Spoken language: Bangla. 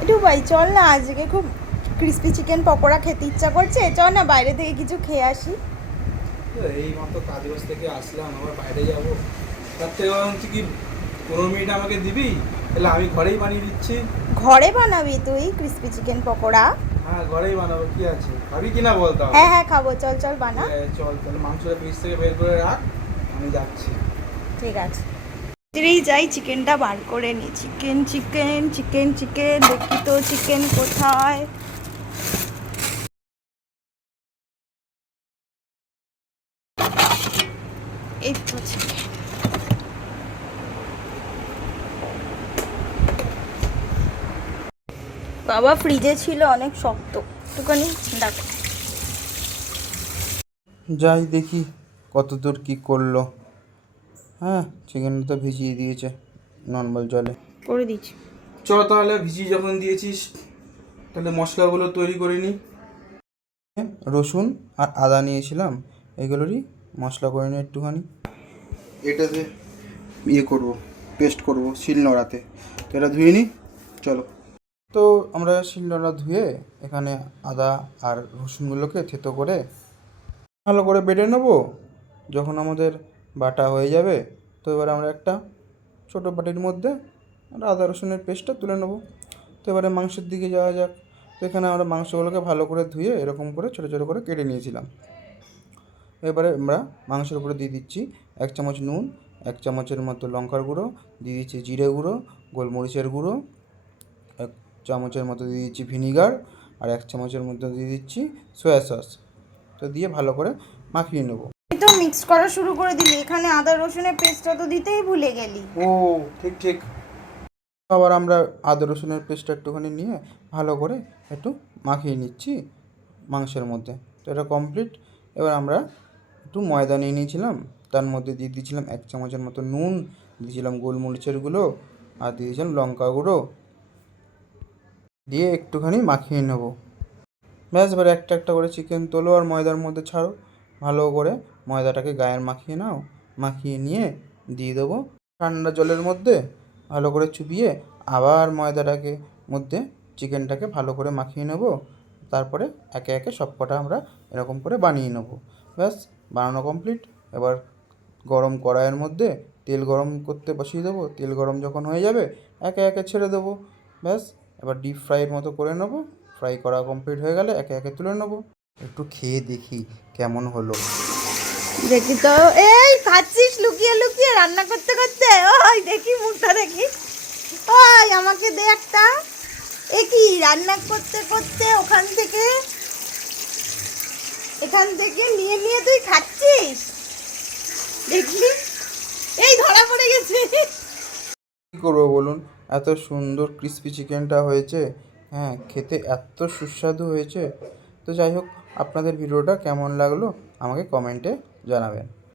একটু ভাই চল না, আজকে খুব ক্রিস্পি চিকেন পকোড়া খেতে ইচ্ছা করছে, চল না বাইরে থেকে কিছু খেয়ে আসি। এই মাত্র কাজবাজ থেকে আসলাম, আবার বাইরে যাবো, তার থেকে হচ্ছে কি 15 মিনিট আমাকে দিবি, তাহলে আমি ঘরেই বানিয়ে দিচ্ছি। ঘরে বানাবি তুই ক্রিস্পি চিকেন পকোড়া? হ্যাঁ ঘরেই বানাবো, কি আছে, খাবি কিনা বলতে হবে। হ্যাঁ হ্যাঁ খাবো, চল চল বানা। চল তাহলে মাংসটা ফ্রিজ থেকে বের করে রাখ, আমি যাচ্ছি। ঠিক আছে, যাই চিকেনটা বার করে নি। চিকেন চিকেন চিকেন চিকেন, দেখি তো চিকেন কোথায়। এই তো চিকেন। বাবা ফ্রিজে ছিল, অনেক শক্ত, একটুখানি দেখো। যাই দেখি কত দূর কী করলো। হ্যাঁ চিকেনটা তো ভিজিয়ে দিয়েছে নর্মাল জলে। করে দিচ্ছি। চ তাহলে ভিজিয়ে যখন দিয়েছিস তাহলে মশলাগুলো তৈরি করে নিই। রসুন আর আদা নিয়েছিলাম, এগুলোরই মশলা করে নিই একটুখানি। এটাতে ইয়ে করবো, পেস্ট করবো শিলনোড়াতে, তো এটা ধুয়ে নিই চলো। তো আমরা শিলনোড়া ধুয়ে এখানে আদা আর রসুনগুলোকে থেতো করে ভালো করে বেটে নেবো। যখন আমাদের বাটা হয়ে যাবে তো এবার আমরা একটা ছোটো বাটির মধ্যে আদা রসুনের পেস্টটা তুলে নেবো। তো এবারে মাংসের দিকে যাওয়া যাক। তো এখানে আমরা মাংসগুলোকে ভালো করে ধুয়ে এরকম করে ছোটো ছোটো করে কেটে নিয়েছিলাম। এবারে আমরা মাংসের উপরে দিয়ে দিচ্ছি 1 চামচ নুন, 1 চামচের মতো লঙ্কার গুঁড়ো, দিয়ে দিচ্ছি জিরে গুঁড়ো, গোলমরিচের গুঁড়ো, 1 চামচের মতো দিয়ে দিচ্ছি ভিনিগার, আর 1 চামচের মতো দিয়ে দিচ্ছি সয়া সস। তো দিয়ে ভালো করে মাখিয়ে নেব। তুই তো মিক্স করা শুরু করে দিলি, এখানে আদা রসুনের পেস্টটা তো দিতেই ভুলে গেলি। ও ঠিক ঠিক। আবার আমরা আদা রসুনের পেস্টটা একটুখানি নিয়ে ভালো করে একটু মাখিয়ে নিচ্ছি মাংসের মধ্যে। তো এটা কমপ্লিট। এবার আমরা একটু ময়দা নিয়ে নিয়েছিলাম, তার মধ্যে দিয়ে দিয়েছিলাম 1 চামচের মতো নুন, দিয়েছিলাম গোলমরিচের গুঁড়ো, আর দিয়েছিলাম লঙ্কা গুঁড়ো, দিয়ে একটুখানি মাখিয়ে নেব। ব্যাস এবার একটা একটা করে চিকেন তোলো আর ময়দার মধ্যে ছাড়ো, ভালো করে ময়দাটাকে গায়ে মাখিয়ে নাও। মাখিয়ে নিয়ে দিয়ে দেবো ঠান্ডা জলের মধ্যে, ভালো করে চুবিয়ে আবার ময়দাটাকে মধ্যে চিকেনটাকে ভালো করে মাখিয়ে নেব। তারপরে একে একে সব কটা আমরা এরকম করে বানিয়ে নেব। ব্যাস বানানো কমপ্লিট। এবার গরম কড়াইয়ের মধ্যে তেল গরম করতে বসিয়ে দেবো, তেল গরম যখন হয়ে যাবে একে একে ছেড়ে দেবো। ব্যাস এবার ডিপ ফ্রাইয়ের মতো করে নেবো। ফ্রাই করা কমপ্লিট হয়ে গেলে একে একে তুলে নেবো। একটু খেয়ে দেখি কেমন হলো। দেখি তো, এই খাচ্ছিস লুকিয়ে লুকিয়ে রান্না করতে করতে? ওই দেখি মুখটা দেখি, ওই আমাকে দে একটা। এ কি রান্না করতে করতে এখান থেকে নিয়ে নিয়ে তুই খাচ্ছিস? দেখলি, এই ধরা পড়ে গেছে। কী করবো বলুন, এত সুন্দর ক্রিস্পি চিকেনটা হয়েছে। হ্যাঁ খেতে এত সুস্বাদু হয়েছে। তো যাই হোক, আপনাদের ভিডিওটা কেমন লাগলো আমাকে কমেন্টে জানাবেন।